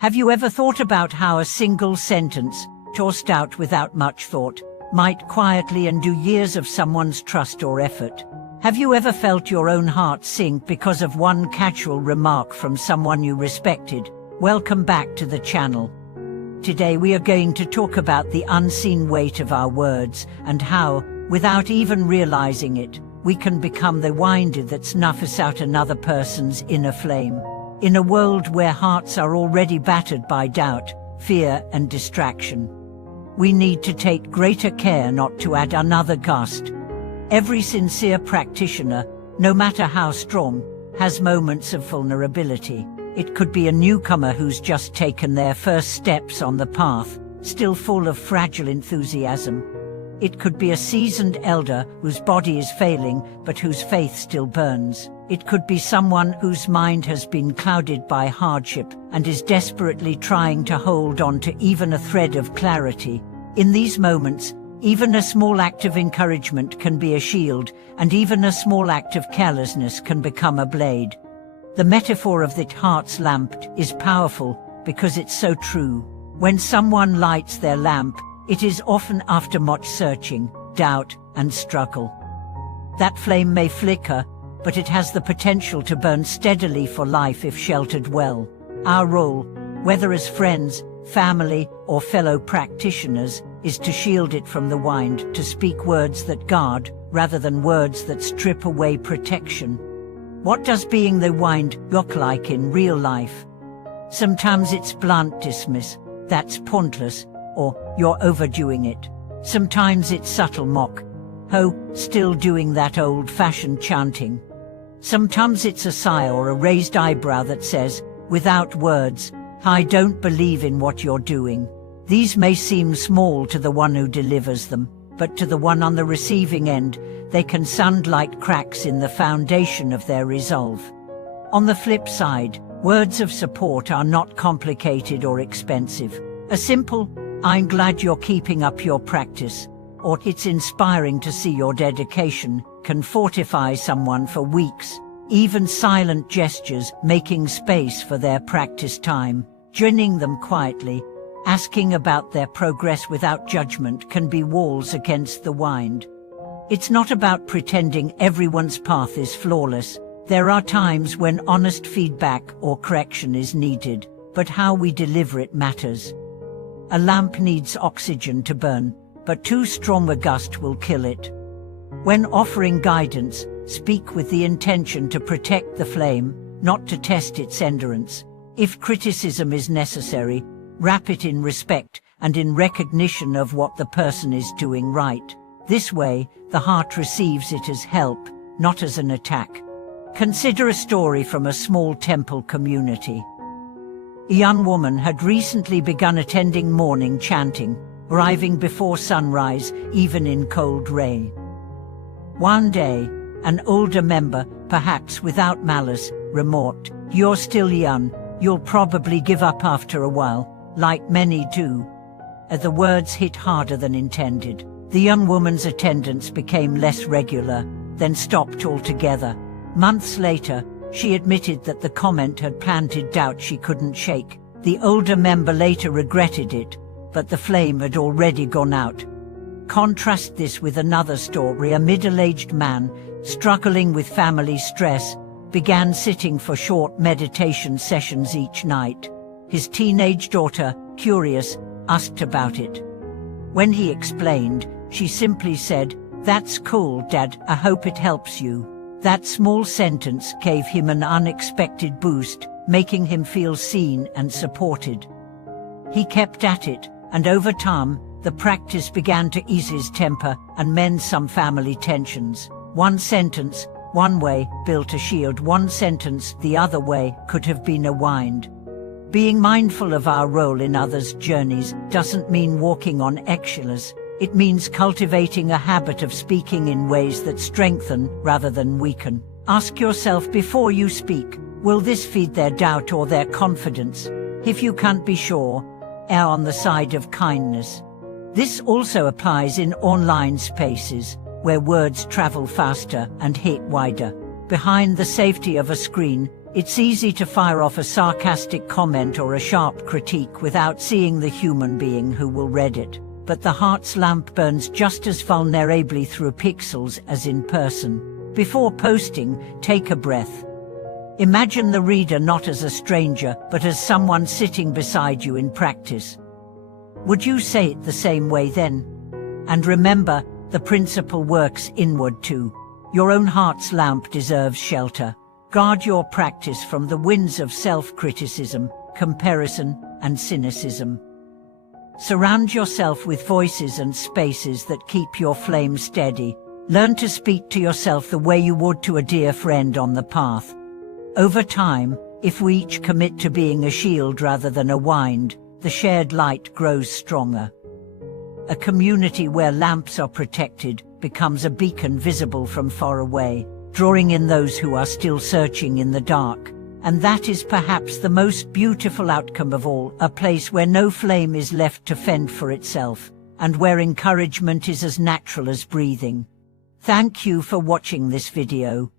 Have you ever thought about how a single sentence, tossed out without much thought, might quietly undo years of someone's trust or effort? Have you ever felt your own heart sink because of one casual remark from someone you respected? Welcome back to the channel. Today we are going to talk about the unseen weight of our words and how, without even realizing it, we can become the wind that snuffs out another person's inner flame. In a world where hearts are already battered by doubt, fear and distraction, we need to take greater care not to add another gust. Every sincere practitioner, no matter how strong, has moments of vulnerability. It could be a newcomer who's just taken their first steps on the path, still full of fragile enthusiasm. It could be a seasoned elder whose body is failing but whose faith still burns. It could be someone whose mind has been clouded by hardship and is desperately trying to hold on to even a thread of clarity. In these moments, even a small act of encouragement can be a shield, and even a small act of carelessness can become a blade. The metaphor of the heart's lamp is powerful because it's so true. When someone lights their lamp, it is often after much searching, doubt, and struggle. That flame may flicker, but it has the potential to burn steadily for life if sheltered well. Our role, whether as friends, family, or fellow practitioners, is to shield it from the wind, to speak words that guard, rather than words that strip away protection. What does being the wind look like in real life? Sometimes it's blunt dismiss, that's pointless, or you're overdoing it. Sometimes it's subtle mock, oh, still doing that old-fashioned chanting. Sometimes it's a sigh or a raised eyebrow that says, without words, I don't believe in what you're doing. These may seem small to the one who delivers them, but to the one on the receiving end, they can sound like cracks in the foundation of their resolve. On the flip side, words of support are not complicated or expensive. A simple, I'm glad you're keeping up your practice, or it's inspiring to see your dedication, can fortify someone for weeks. Even silent gestures, making space for their practice time, joining them quietly, asking about their progress without judgment can be walls against the wind. It's not about pretending everyone's path is flawless. There are times when honest feedback or correction is needed, but how we deliver it matters. A lamp needs oxygen to burn, but too strong a gust will kill it. When offering guidance, speak with the intention to protect the flame, not to test its endurance. If criticism is necessary, wrap it in respect and in recognition of what the person is doing right. This way, the heart receives it as help, not as an attack. Consider a story from a small temple community. A young woman had recently begun attending morning chanting, arriving before sunrise, even in cold rain. One day, an older member, perhaps without malice, remarked, "You're still young, you'll probably give up after a while, like many do." The words hit harder than intended. The young woman's attendance became less regular, then stopped altogether. Months later, she admitted that the comment had planted doubt she couldn't shake. The older member later regretted it, but the flame had already gone out. Contrast this with another story. A middle-aged man, struggling with family stress, began sitting for short meditation sessions each night. His teenage daughter, curious, asked about it. When he explained, she simply said, "That's cool, Dad, I hope it helps you." That small sentence gave him an unexpected boost, making him feel seen and supported. He kept at it, and over time, the practice began to ease his temper and mend some family tensions. One sentence, one way, built a shield. One sentence, the other way, could have been a wind. Being mindful of our role in others' journeys doesn't mean walking on eggshells. It means cultivating a habit of speaking in ways that strengthen rather than weaken. Ask yourself before you speak, will this feed their doubt or their confidence? If you can't be sure, err on the side of kindness. This also applies in online spaces, where words travel faster and hit wider. Behind the safety of a screen, It's easy to fire off a sarcastic comment or a sharp critique without seeing the human being who will read it. But the heart's lamp burns just as vulnerably through pixels as in person. Before posting, take a breath. Imagine the reader not as a stranger, but as someone sitting beside you in practice. Would you say it the same way then? And remember, the principle works inward too. Your own heart's lamp deserves shelter. Guard your practice from the winds of self-criticism, comparison, and cynicism. Surround yourself with voices and spaces that keep your flame steady. Learn to speak to yourself the way you would to a dear friend on the path. Over time, if we each commit to being a shield rather than a wind, the shared light grows stronger. A community where lamps are protected becomes a beacon visible from far away, drawing in those who are still searching in the dark. And that is perhaps the most beautiful outcome of all, a place where no flame is left to fend for itself, and where encouragement is as natural as breathing. Thank you for watching this video.